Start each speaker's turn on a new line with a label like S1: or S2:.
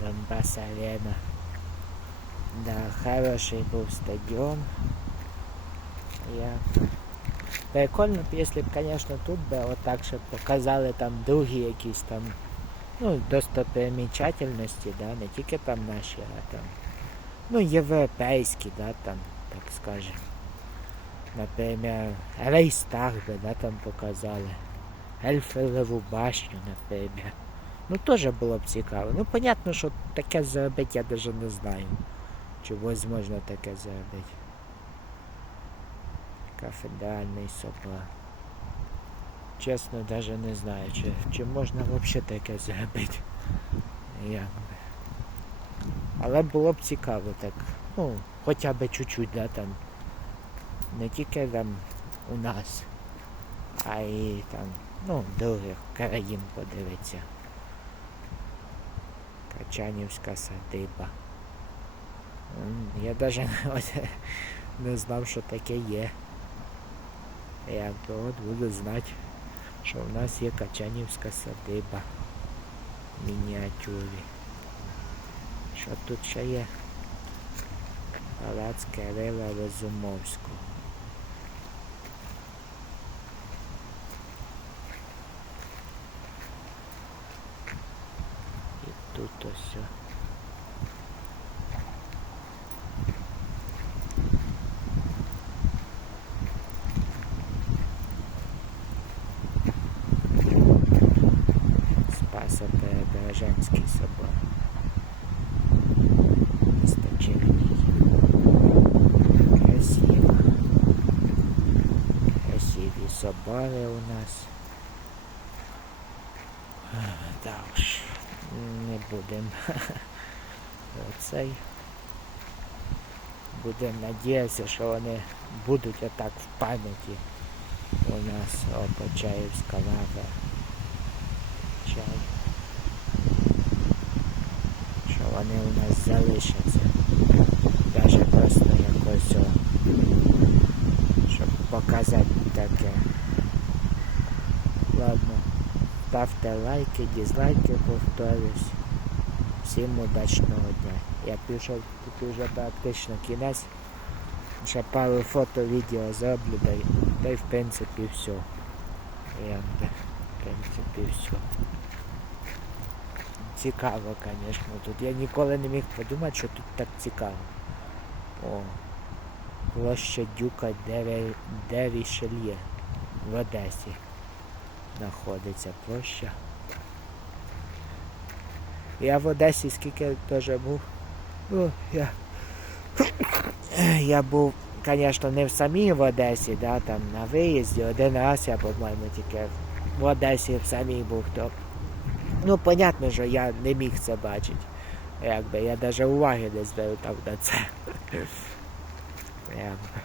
S1: Донбас Арена. Да, хороший був стадіон. Я... Прикольно б, якщо б, звісно, тут би отак, щоб показали там другі якісь там, ну, достопримічательності, да, не тільки там наші, а там, ну, європейські, да, там, так скажем. Наприклад, Рейстаг би, да, там показали. Ельфелеву башню, наприклад. Ну, теж було б цікаво. Ну, понятно, що таке зробити я навіть не знаю. Чи можна таке зробити. Кафедральний собор. Чесно, навіть не знаю, чи, чи можна взагалі таке зробити. Як би. Але було б цікаво так. Ну, хоча б чуть-чуть, да, там. Не тільки там у нас, а й там, ну, других країн подивитися. Качанівська садиба. Я навіть не знав, що таке є. Я от буду знати, що в нас є Качанівська садиба мініатюрі. Що тут ще є? Палац Кирила Розумовського. І тут ось. о. Спаса Преображенський собор. Стачерній. Красиво. Красиві собори у нас. Так уж, не будемо оцей. Будемо надіятися, що вони будуть отак в пам'яті у нас о Почаївська лава. Чай. Що вони у нас залишаться. Даже просто якось, о, щоб показати таке. Ладно. Ставте лайки, дизлайки, повторюсь. Всім удачного дня. Я пішов тут уже практично кінець. Ще пару фото, відео зроблю, да й, да й в принципі все. Якби, в принципі все. Цікаво, звісно, тут. Я ніколи не міг подумати, що тут так цікаво. О, площа Дюка Деві- Девішельє в Одесі знаходиться площа. Я в Одесі скільки теж був. Ну, я, я був, звісно, не в самій в Одесі, да, там на виїзді. Один раз я, по-моєму, тільки в Одесі в самій був. То, ну, понятно, що я не міг це бачити. Якби я навіть уваги не звертав на це. Якби.